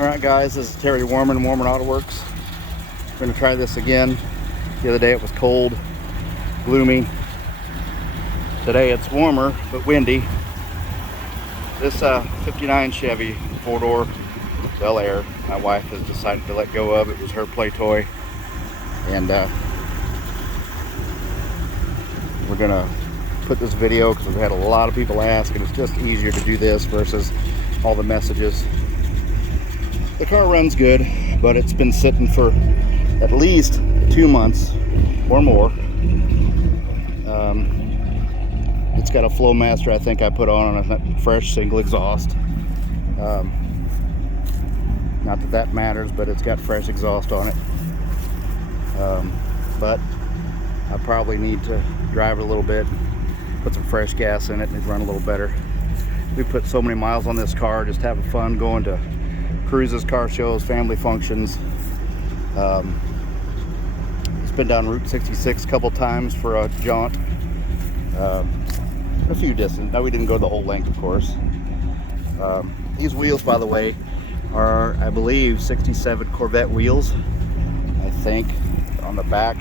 Alright guys, this is Terry Warman Autoworks. I'm going to try this again. The other day it was cold, gloomy. Today it's warmer but windy. This 59 Chevy 4-door Bel-Air, my wife has decided to let go of. It was her play toy. And we're going to put this video because we've had a lot of people ask, and it's just easier to do this versus all the messages. The car runs good, but it's been sitting for at least 2 months or more. It's got a Flowmaster I think I put on a fresh single exhaust. Not that that matters, but it's got fresh exhaust on it. But I probably need to drive it a little bit, put some fresh gas in it, and it'd run a little better. We put so many miles on this car, just having fun, going to cruises, car shows, family functions. It's been down Route 66 a couple times for a jaunt. A few distance. Now we didn't go the whole length, of course. These wheels, by the way, are, I believe, 67 Corvette wheels. I think on the back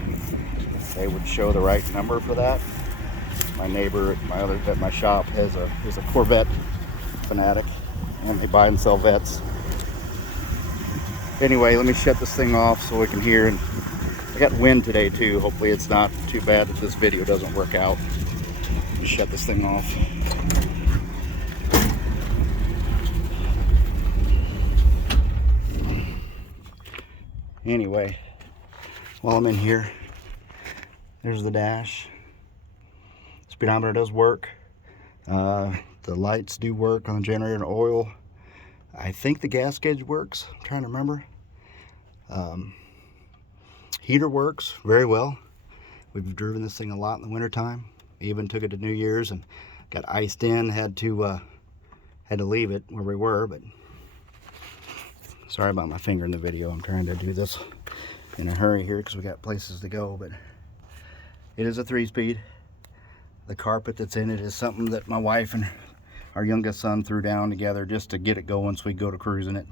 they would show the right number for that. My neighbor at my shop is a Corvette fanatic, and they buy and sell vets. Anyway, let me shut this thing off so we can hear. And I got wind today too. Hopefully it's not too bad that this video doesn't work out. Let me shut this thing off. Anyway, while I'm in here, there's the dash. Speedometer does work. The lights do work on the generator and oil. I think the gas gauge works. I'm trying to remember. Heater works very well. We've driven this thing a lot in the wintertime. Even took it to New Year's and got iced in. Had to leave it where we were, but sorry about my finger in the video. I'm trying to do this in a hurry here because we got places to go. But it is a 3-speed. The carpet that's in it is something that my wife and our youngest son threw down together just to get it going so we go to cruising it.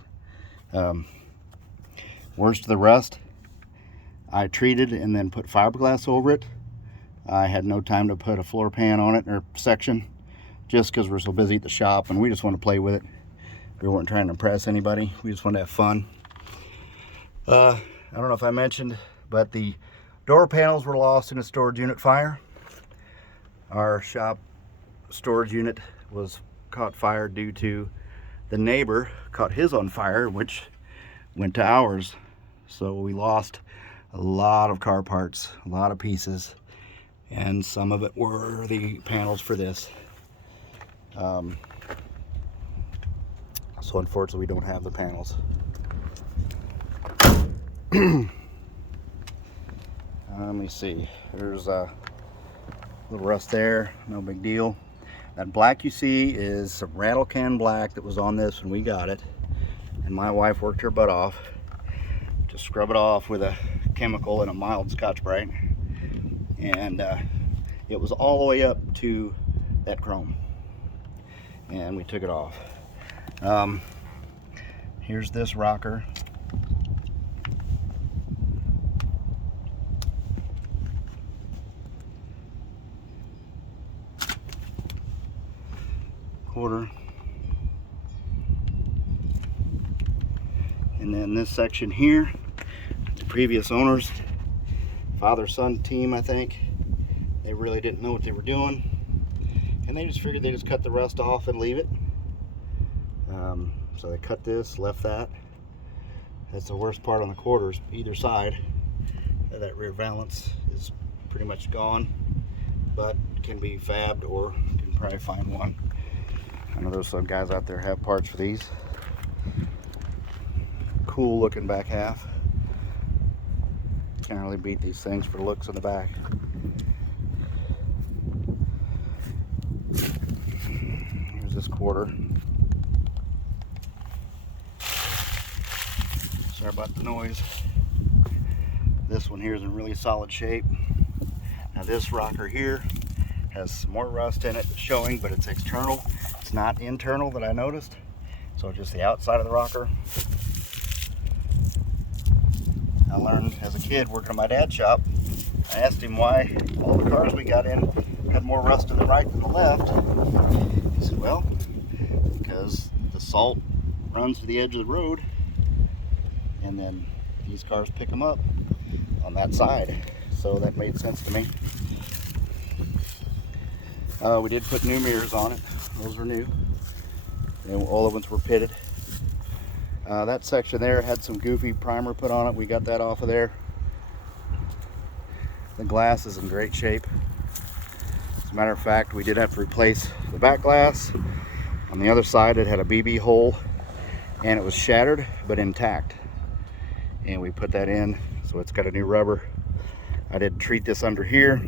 Worst of the rust, I treated and then put fiberglass over it. I had no time to put a floor pan on it or section just because we're so busy at the shop and we just want to play with it. We weren't trying to impress anybody. We just wanted to have fun. I don't know if I mentioned, but the door panels were lost in a storage unit fire. Our shop storage unit was caught fire due to the neighbor caught his on fire, which went to ours. So we lost a lot of car parts, a lot of pieces, and some of it were the panels for this. So unfortunately we don't have the panels. Let me see, there's a little rust there, no big deal. That black you see is some rattle can black that was on this when we got it, and my wife worked her butt off to scrub it off with a chemical and a mild Scotch-Brite, and it was all the way up to that chrome, and we took it off. Here's this rocker. Quarter. And then this section here, the previous owners, father-son team, I think, they really didn't know what they were doing, and they just figured they just cut the rust off and leave it. So they cut this, left that. That's the worst part on the quarters, either side. That rear valance is pretty much gone, but can be fabbed, or you can probably find one. I know there's some guys out there have parts for these. Cool looking back half. Can't really beat these things for looks in the back. Here's this quarter. Sorry about the noise. This one here is in really solid shape. Now this rocker here has some more rust in it showing, but it's external. It's not internal that I noticed. So just the outside of the rocker. I learned as a kid working at my dad's shop. I asked him why all the cars we got in had more rust in the right than the left. He said, well, because the salt runs to the edge of the road, and then these cars pick them up on that side. So that made sense to me. We did put new mirrors on it. Those were new. And all the ones were pitted. That section there had some goofy primer put on it. We got that off of there. The glass is in great shape. As a matter of fact, we did have to replace the back glass. On the other side, it had a BB hole, and it was shattered but intact. And we put that in, so it's got a new rubber. I did treat this under here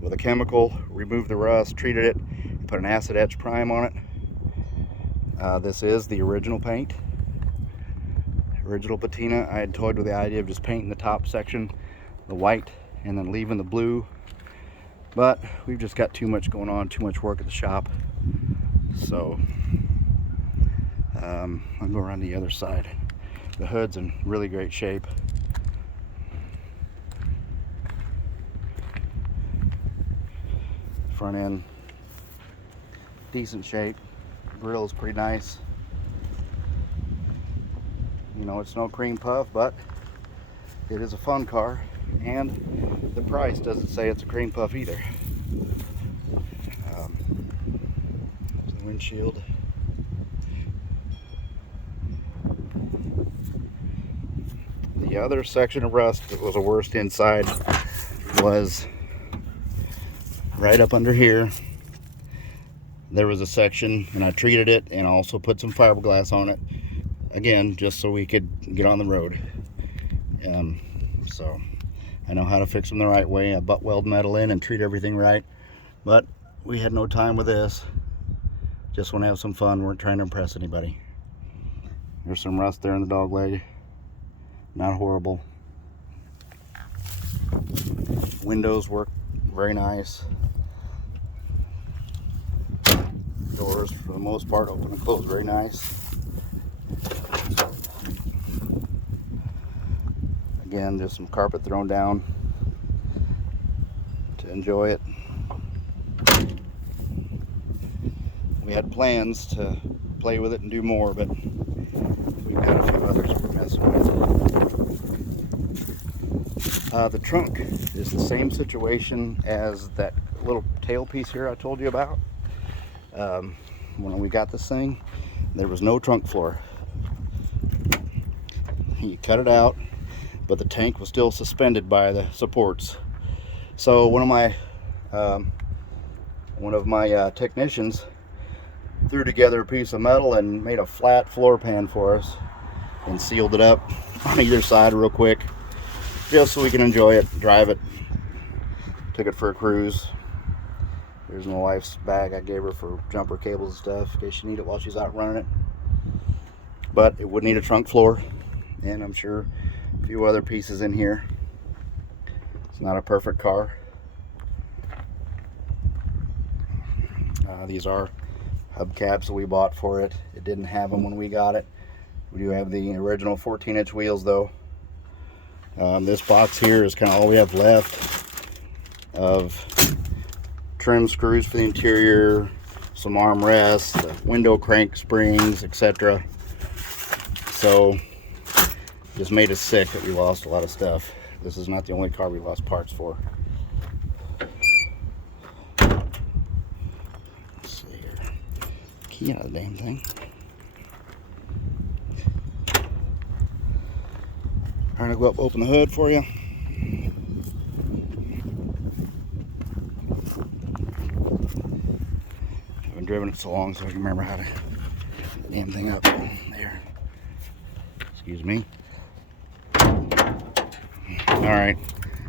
with a chemical, removed the rust, treated it, put an acid etch prime on it. This is the original paint. Original patina. I had toyed with the idea of just painting the top section the white and then leaving the blue, but we've just got too much going on, too much work at the shop. So I'll go around the other side. The hood's in really great shape. Front end, decent shape. Grill's pretty nice. You know, it's no cream puff, but it is a fun car, and the price doesn't say it's a cream puff either. The windshield. The other section of rust that was the worst inside was right up under here. There was a section, and I treated it and also put some fiberglass on it. Again, just so we could get on the road. So I know how to fix them the right way. I butt weld metal in and treat everything right, but we had no time with this. Just want to have some fun. Weren't trying to impress anybody. There's some rust there in the dog leg. Not horrible. Windows work very nice. Doors, for the most part, open and close very nice. Again, just some carpet thrown down to enjoy it. We had plans to play with it and do more, but we've got a few others we're messing with. The trunk is the same situation as that little tail piece here I told you about. When we got this thing, there was no trunk floor. You cut it out, but the tank was still suspended by the supports. So one of my technicians threw together a piece of metal and made a flat floor pan for us and sealed it up on either side real quick, just so we can enjoy it, drive it. Took it for a cruise. Here's my wife's bag I gave her for jumper cables and stuff in case she needs it while she's out running it. But it would need a trunk floor, and I'm sure a few other pieces in here. It's not a perfect car. These are hubcaps that we bought for it. It didn't have them when we got it. We do have the original 14-inch wheels though. This box here is kind of all we have left of trim screws for the interior, some armrests, the window crank springs, etc. So just made us sick that we lost a lot of stuff. This is not the only car we lost parts for. Let's see here. Key out of the damn thing. I'm gonna go up, open the hood for you. Haven't driven it so long, so I can remember how to get the damn thing up there. Excuse me. All right,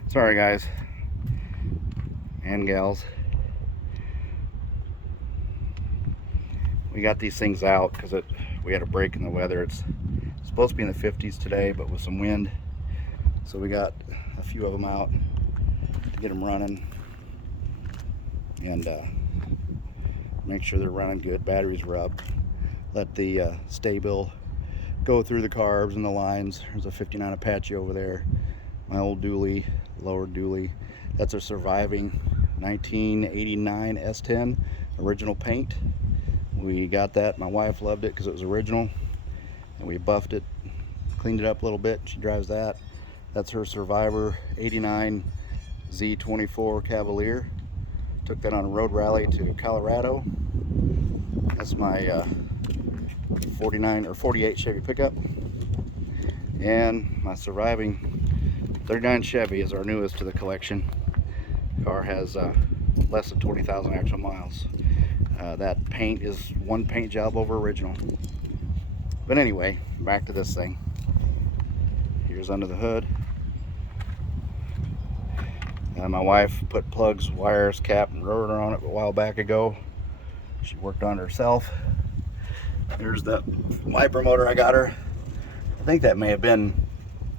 sorry guys and gals. We got these things out because we had a break in the weather. It's supposed to be in the 50s today, but with some wind, so we got a few of them out to get them running and make sure they're running good. Batteries rubbed. Let the stay bill go through the carbs and the lines. There's a 59 Apache over there, my old dually, lower dually. That's a surviving 1989 S10 original paint. We got that. My wife loved it because it was original, and we buffed it, cleaned it up a little bit. She drives that. That's her Survivor 89 Z24 Cavalier. Took that on a road rally to Colorado. That's my 49 or 48 Chevy pickup, and my surviving 39 Chevy is our newest to the collection. Car has less than 20,000 actual miles. That paint is one paint job over original. But anyway, back to this thing. Here's under the hood. My wife put plugs, wires, cap, and rotor on it a while back ago. She worked on it herself. There's the wiper motor I got her. I think that may have been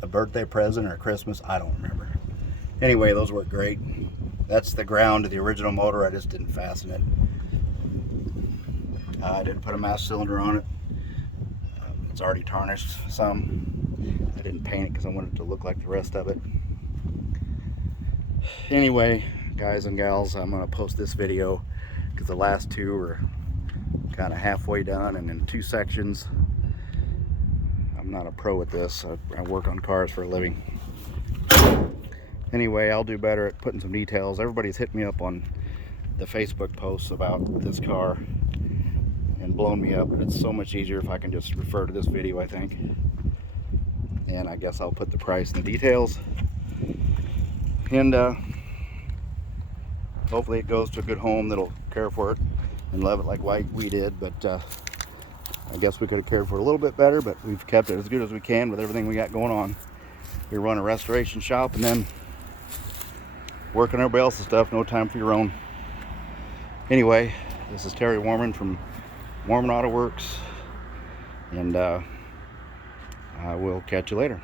a birthday present or Christmas. I don't remember. Anyway, those work great. That's the ground of the original motor. I just didn't fasten it. I did put a master cylinder on it. It's already tarnished some. I didn't paint it because I wanted it to look like the rest of it. Anyway, guys and gals, I'm going to post this video because the last two are kind of halfway done and in two sections. I'm not a pro at this. I work on cars for a living. Anyway, I'll do better at putting some details. Everybody's hit me up on the Facebook posts about this car and blown me up, but it's so much easier if I can just refer to this video, I think. And I guess I'll put the price and the details, and hopefully it goes to a good home that'll care for it and love it like we did. But I guess we could have cared for it a little bit better, but we've kept it as good as we can with everything we got going on. We run a restoration shop and then work on everybody else's stuff, no time for your own. Anyway, this is Terry Warman from Warman Autoworks, and I will catch you later.